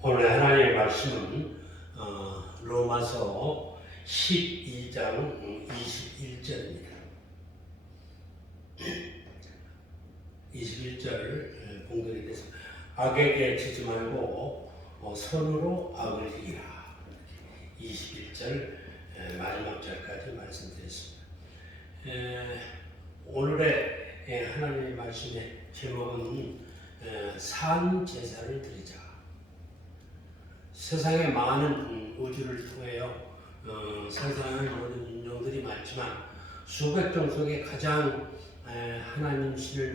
오늘 하나님의 말씀은 로마서 12장 21절입니다. 21절 봉독하겠습니다. 악에게 지지 말고 선으로 악을 이기라. 21절 마지막 절까지 말씀드렸습니다. 오늘의 하나님의 말씀의 제목은 산 제사를 드리자. 세상에 많은 우주를 통하여 상상하는 모든 인종들이 많지만 수백 종 속에 가장 하나님 신을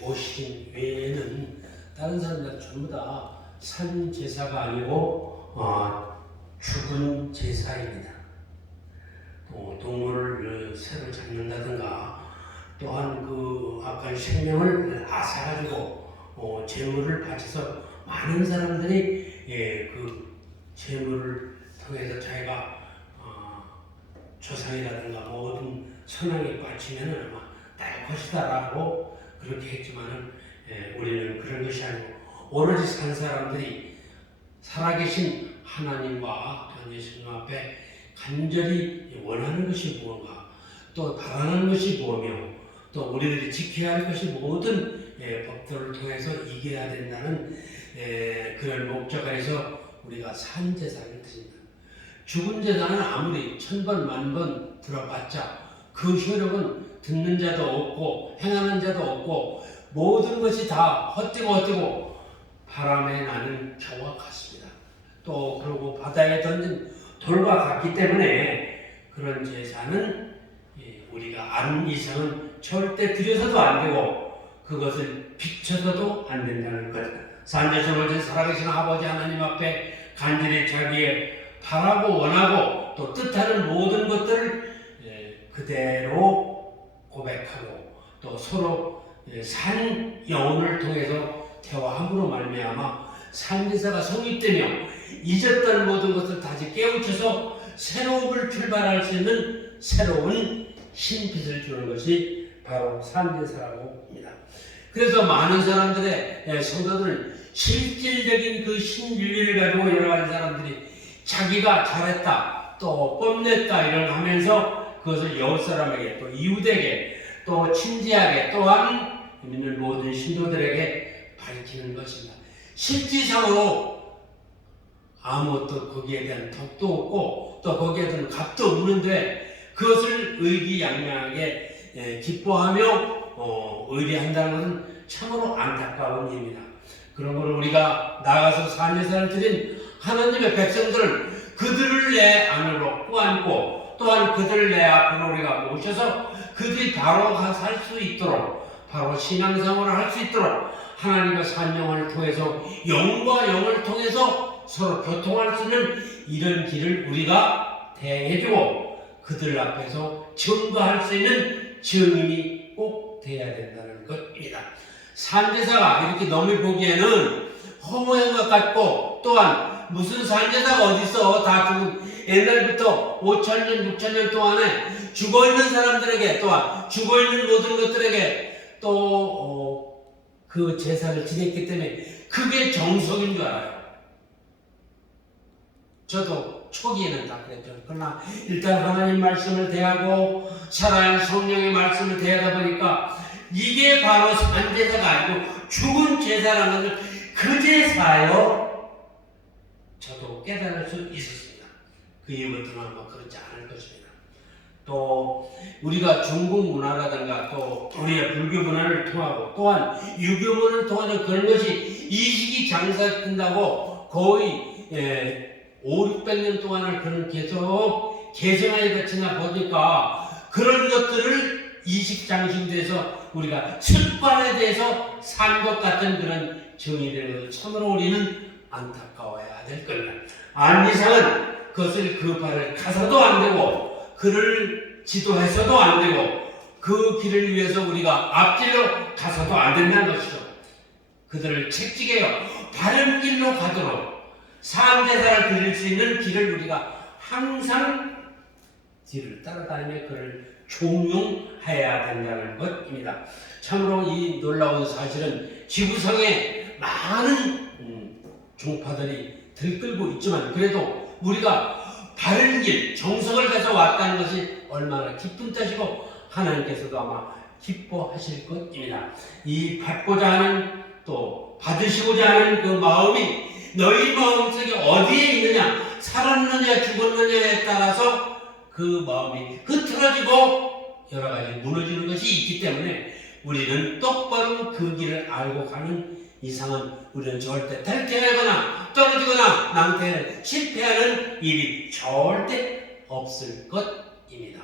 모시신 외에는 다른 사람들 전부 다 산 제사가 아니고 죽은 제사입니다. 또 동물을 새로 잡는다든가 또한 그 아까 생명을 앗아가지고 재물을 바쳐서 많은 사람들이 그 재물을 통해서 자기가 조상이라든가 모든 선악에 빠지면 아마 딸 것이다라고 그렇게 했지만은 우리는 그런 것이 아니고 오로지 산 사람들이 살아계신 하나님과 예수님 앞에 간절히 원하는 것이 무언가, 또 바라는 것이 뭐며, 또 우리들이 지켜야 할 것이 모든 법들을 통해서 이겨야 된다는 그런 목적 안에서 우리가 산 제사를 드립니다. 죽은 제사는 아무리 천번 만번 들어봤자 그 효력은 듣는 자도 없고 행하는 자도 없고 모든 것이 다 헛되고 바람에 나는 겨와 같습니다. 또 그리고 바다에 던진 돌과 같기 때문에 그런 제사는 우리가 아는 이상은 절대 드려서도 안 되고 그것을 비춰서도 안 된다는 것. 산제사를 살아계신 아버지 하나님 앞에 간절히 자기의 바라고 원하고 또 뜻하는 모든 것들을 그대로 고백하고 또 서로 산 영혼을 통해서 대화함으로 말미암아 산제사가 성립되며 잊었던 모든 것을 다시 깨우쳐서 새로움을 출발할 수 있는 새로운 신빛을 주는 것이 바로 산제사라고 합니다. 그래서 많은 사람들의 성도들은 실질적인 그 신윤리를 가지고 여러 가지 사람들이 자기가 잘했다 또 뽐냈다 이런 하면서 그것을 여러 사람에게 또 이웃에게 또 친지에게 또한 믿는 모든 신도들에게 밝히는 것입니다. 실질상으로 아무것도 거기에 대한 덕도 없고 또 거기에 대한 값도 없는데 그것을 의기양양하게 기뻐하며 의뢰한다는 것은 참으로 안타까운 일입니다. 그런 걸 우리가 나가서 산제사를 드린 하나님의 백성들은 그들을 내 안으로 꾸안고 또한 그들을 내 앞으로 우리가 모셔서 그들이 바로 살 수 있도록 바로 신앙생활을 할 수 있도록 하나님과 산영을 통해서 영과 영을 통해서 서로 교통할 수 있는 이런 길을 우리가 대해주고 그들 앞에서 증거할 수 있는 증인이 꼭 돼야 된다는 것입니다. 산제사가 이렇게 넘이 보기에는 허무한 것 같고 또한 무슨 산제사가 어딨어 다 옛날부터 5,000년 6,000년 동안에 죽어있는 사람들에게 또한 죽어있는 모든 것들에게 또 그 제사를 지냈기 때문에 그게 정석인 줄 알아요. 저도 초기에는 다 그랬죠. 그러나 일단 하나님 말씀을 대하고 살아야 성령의 말씀을 대하다 보니까 이게 바로 산제사가 아니고 죽은 제사라는 것을 그 제사요. 저도 깨달을 수 있었습니다. 그 이후부터는 아마 그렇지 않을 것입니다. 또 우리가 중국 문화라든가 또 우리의 불교 문화를 통하고 또한 유교 문화를 통하는 그런 것이 이식이 장사된다고 거의 500~600년 동안을 그런 계속 개성하게 거치나 보니까 그런 것들을 이식 장식이 돼서 우리가 습관에 대해서 산 것 같은 그런 정이 되는 것을 참으로 우리는 안타까워야 될 겁니다. 안 이상은 그것을 그 발을 가서도 안 되고 그를 지도해서도 안 되고 그 길을 위해서 우리가 앞길로 가서도 안 된다는 것이죠. 그들을 책찍해요. 바른 길로 가도록 산제사를 드릴 수 있는 길을 우리가 항상 뒤를 따라다니며 그를 종용해야 된다는 것입니다. 참으로 이 놀라운 사실은 지구상에 많은 종파들이 들끓고 있지만 그래도 우리가 바른 길, 정석을 가서 왔다는 것이 얼마나 기쁜 뜻이고 하나님께서도 아마 기뻐하실 것입니다. 이 받고자 하는 또 받으시고자 하는 그 마음이 너희 마음속에 어디에 있느냐, 살았느냐 죽었느냐에 따라서 그 마음이 흐트러지고 여러 가지 무너지는 것이 있기 때문에 우리는 똑바로 그 길을 알고 가는 이상은 우리는 절대 탈퇴하거나 떨어지거나 낭패하는 실패하는 일이 절대 없을 것입니다.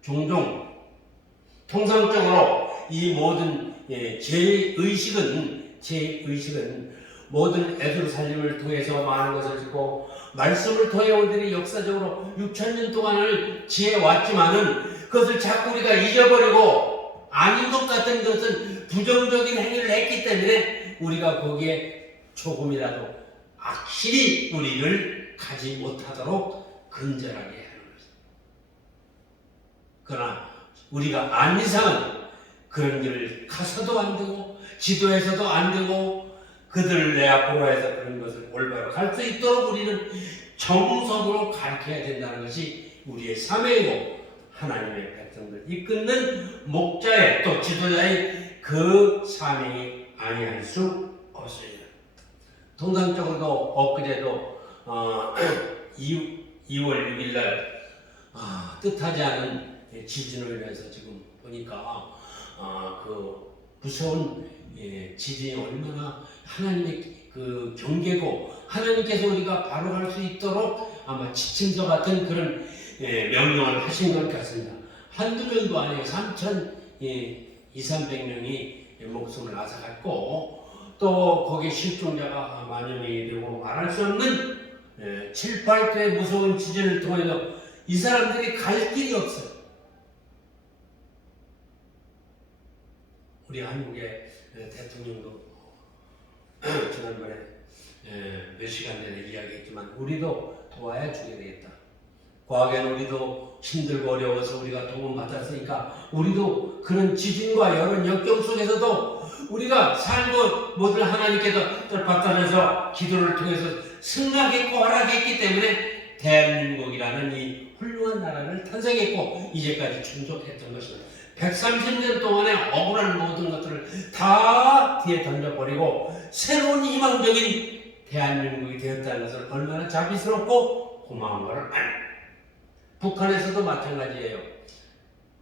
종종 통상적으로 이 모든 제 의식은 모든 애들살림을 통해서 많은 것을 듣고 말씀을 통해 우리들이 역사적으로 6,000년 동안을 지어왔지만은 그것을 자꾸 우리가 잊어버리고 아닌 것 같은 것은 부정적인 행위를 했기 때문에 우리가 거기에 조금이라도 악실이 우리를 가지 못하도록 근절하게 하는 것입니다. 그러나 우리가 안 이상은 그런 길을 가서도 안 되고 지도에서도 안 되고 그들을 내 앞으로 해서 그런 것을 올바로 갈 수 있도록 우리는 정석으로 가르쳐야 된다는 것이 우리의 사명이고 하나님의 백성들 이끄는 목자의 또 지도자의 그 사명이 아니할 수 없습니다. 통상적으로도 엊그제도 2월 6일 날 뜻하지 않은 지진으로 인해서 지금 보니까 그 무서운 지진이 얼마나 하나님의 그 경계고 하나님께서 우리가 바로 갈 수 있도록 아마 지침서 같은 그런 명령을 하신 것 같습니다. 한두 명도 아니에요. 3,300명이 목숨을 앗아갔고 또 거기에 실종자가 만여 명이 되고 말할 수 없는 7, 8대의 무서운 지진을 통해서 이 사람들이 갈 길이 없어요. 우리 한국의 대통령도 지난번에 몇 시간 전에 이야기했지만 우리도 도와야 주게 되겠다. 과거에는 우리도 힘들고 어려워서 우리가 도움 받았으니까 우리도 그런 지진과 여러 역경 속에서도 우리가 살고 모든 하나님께서 떨받들어서 기도를 통해서 승낙했고 허락했기 때문에 대한민국이라는 이 훌륭한 나라를 탄생했고 이제까지 충족했던 것입니다. 130년 동안의 억울한 모든 것들을 다 뒤에 던져버리고 새로운 희망적인 대한민국이 되었다는 것을 얼마나 자비스럽고 고마운 것을 압니다. 북한에서도 마찬가지예요.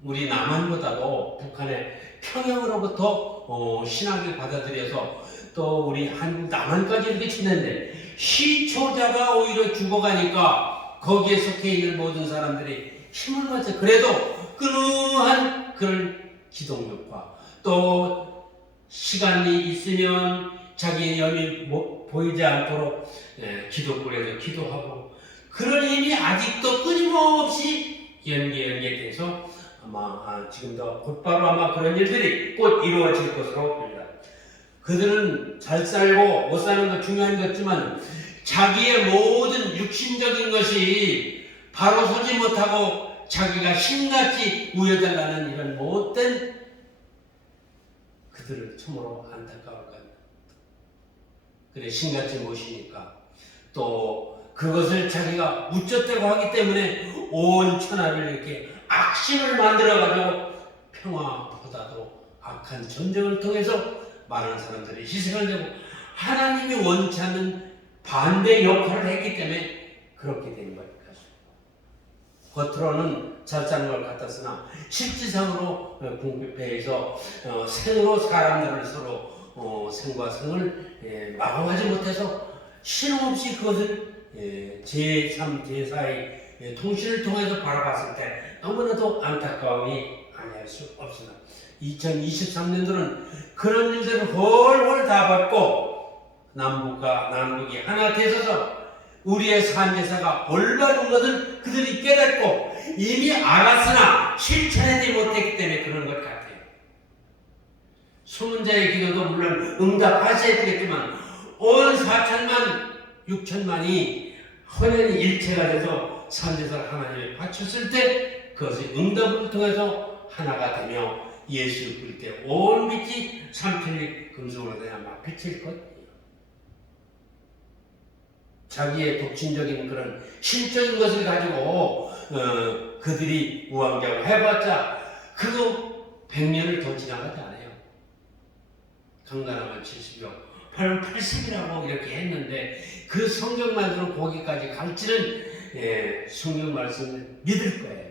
우리 남한보다도 북한의 평양으로부터 신학을 받아들여서 또 우리 한국 남한까지 이렇게 치는데 시초자가 오히려 죽어가니까 거기에 속해 있는 모든 사람들이 힘을 받죠. 그래도 끈한 그런 기동력과 또 시간이 있으면 자기의 염이 보이지 않도록 기도골에서 기도하고 그런 힘이 아직도 끊임없이 연계돼서 아마 지금도 곧바로 아마 그런 일들이 곧 이루어질 것으로 봅니다. 그들은 잘 살고 못 사는 것 중요한 것지만 자기의 모든 육신적인 것이 바로 서지 못하고 자기가 신같이 우여달라는 이런 못된 그들을 참으로 안타까울 겁니다. 그래 신같이 모시니까 또 그것을 자기가 우쩌대고 하기 때문에 온 천하를 이렇게 악신을 만들어가지고 평화보다도 악한 전쟁을 통해서 많은 사람들이 희생을 내고 하나님이 원치 않는 반대 역할을 했기 때문에 그렇게 된 거예요. 겉으로는 잘 사는 것 같았으나 실질상으로 궁핍해서 생으로 사람들을 서로 생과 생을 마감하지 못해서 신음없이 그것을 제3, 제4의 통신을 통해서 바라봤을 때 너무나도 안타까움이 아니할 수 없습니다. 2023년도는 그런 일들을 훨훨 다 받고 남북이 하나 되셔서 우리의 산제사가 올바른 것을 그들이 깨닫고 이미 알았으나 실천하지 못했기 때문에 그런 것 같아요. 수문자의 기도도 물론 응답하셔야 되겠지만 온 4천만 6천만이 헌연히 일체가 돼서 산제사를 하나님에 바쳤을 때 그것이 응답을 통해서 하나가 되며 예수 그릴 때 온 빛이 삼천리 금속으로 되어 막 비칠 것. 자기의 독신적인 그런 실적인 것을 가지고 그들이 우왕좌왕 해봤자 그거 100년을 더 지나가지 않아요. 강간하면 70여, 80이라고 이렇게 했는데 그 성경만으로 거기까지 갈지는 성경 말씀을 믿을 거예요.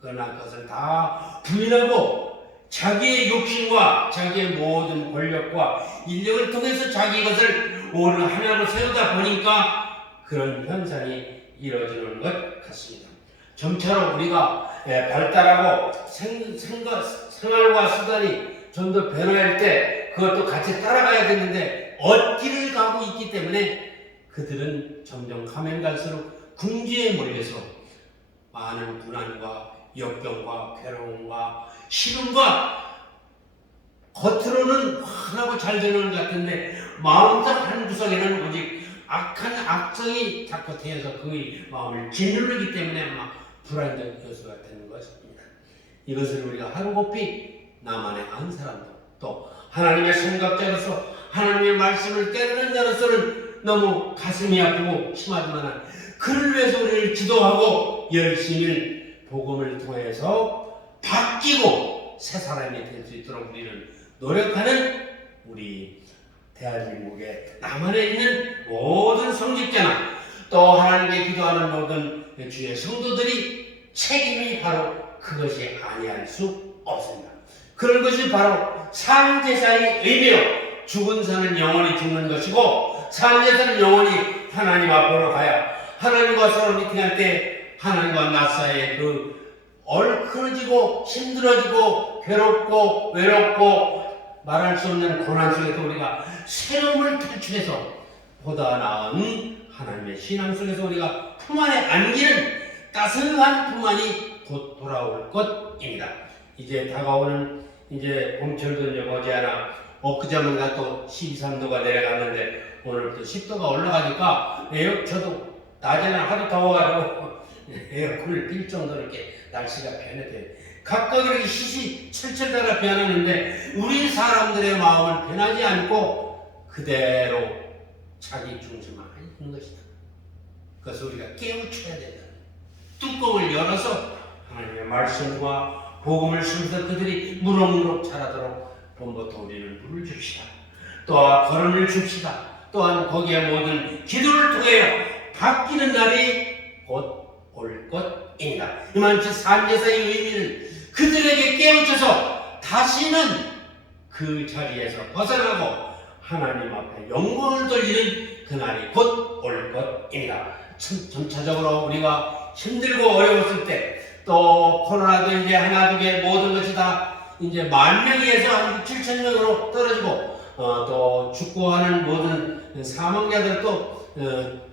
그러나 그것을 다 부인하고 자기의 욕심과 자기의 모든 권력과 인력을 통해서 자기 것을 오늘 하나로 세우다 보니까 그런 현상이 이루어지는 것 같습니다. 점차로 우리가 발달하고 생활과 수단이 좀 더 변화할 때 그것도 같이 따라가야 되는데 엇길을 가고 있기 때문에 그들은 점점 가면 갈수록 궁지에 몰려서 많은 불안과 역경과 괴로움과 시름과 겉으로는 환하고 잘 되는 것 같은데 마음속 한 구석에는 오직 악한 악성이 자꾸 태어서 그의 마음을 짓누르기 때문에 아마 불안적 요소가 되는 것입니다. 이것을 우리가 한곱이 나만의 한 사람도 또 하나님의 생각자로서 하나님의 말씀을 깨닫는 자로서는 너무 가슴이 아프고 심하지만 그를 위해서 우리를 기도하고 열심히 복음을 통해서 바뀌고 새 사람이 될 수 있도록 우리는 노력하는 우리 대한민국의 남한에 있는 모든 성직자나 또 하나님께 기도하는 모든 주의 성도들이 책임이 바로 그것이 아니할 수 없습니다. 그런 것이 바로 산제사의 의미요. 죽은 사는 영원히 죽는 것이고 산제사는 영원히 하나님 앞으로 가야 하나님과 서로 미팅할 때 하나님과 나 사이에 그 얼큰어지고 힘들어지고 괴롭고 외롭고 말할 수 없는 고난 속에서 우리가 새로움을 탈출해서 보다 나은 하나님의 신앙 속에서 우리가 품 안에 안기는 따스한 품 안이 곧 돌아올 것입니다. 이제 다가오는 이제 봄철도 이제 머지않아 엊그제인가 또 12~13도가 내려갔는데 오늘부터 10도가 올라가니까 저도 낮에는 하도 더워가지고 에어컨을 빌 정도로 이렇게 날씨가 변해돼요. 각각 이렇게 시시철철 변하는데 우리 사람들의 마음은 변하지 않고 그대로 자기 중심만 있는 것이다. 그래서 우리가 깨우쳐야 된다. 뚜껑을 열어서 하나님의 말씀과 복음을 숨겨서 그들이 무럭무럭 자라도록 봄부터 우리는 물을 줍시다. 또한 걸음을 줍시다. 또한 거기에 모든 기도를 통하여 바뀌는 날이 곧 올 것입니다. 이만치 산제사의 의미를 그들에게 깨우쳐서 다시는 그 자리에서 벗어나고 하나님 앞에 영광을 돌리는 그날이 곧 올 것입니다. 점차적으로 우리가 힘들고 어려웠을 때 또 코로나도 이제 하나 두 개 모든 것이 다 이제 10,000명에서 한 7,000명으로 떨어지고 또 죽고하는 모든 사망자들도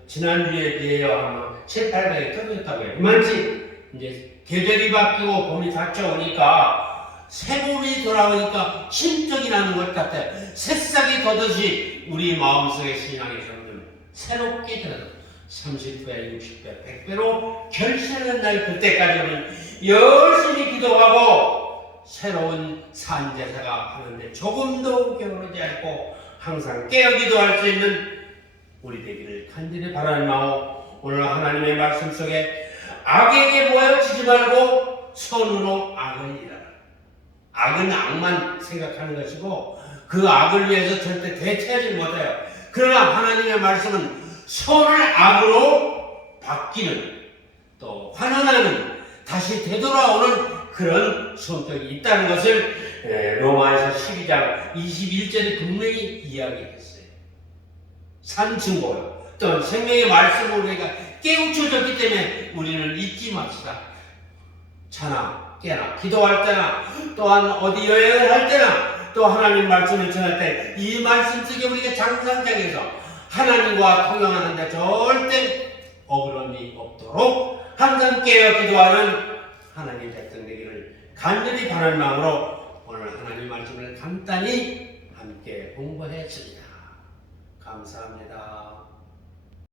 지난주에 비해 아마 7~800이 떨어졌다고 해요. 이만치 이제 계절이 바뀌고 봄이 닥쳐오니까 새 봄이 돌아오니까 심적이 나는 것 같아요. 새싹이 돋듯이 우리 마음속의 신앙이 점점 새롭게 들어서 30배, 60배, 100배로 결실하는 날 그때까지 우리는 열심히 기도하고 새로운 산제사가 하는데 조금도 게으르지 않고 항상 깨어 기도할 수 있는 우리 되기를 간절히 바라는 마음 오늘 하나님의 말씀 속에 악에게 모여지지 말고 선으로 악을 일하라. 악은 악만 생각하는 것이고 그 악을 위해서 절대 대체하지 못해요. 그러나 하나님의 말씀은 선을 악으로 바뀌는 또 환원하는 다시 되돌아오는 그런 성격이 있다는 것을 로마에서 12장 21절에 분명히 이야기했어요. 산증거요. 또 생명의 말씀으로 우리가 깨우쳐졌기 때문에 우리는 잊지 맙시다. 자나 깨나 기도할 때나 또한 어디 여행을 할 때나 또 하나님 말씀을 전할 때 이 말씀 속에 우리가 장상장에서 하나님과 통용하는데 절대 어그럼이 없도록 항상 깨어 기도하는 하나님 백성 되기를 간절히 바라는 마음으로 오늘 하나님 말씀을 간단히 함께 공부했습니다. 감사합니다.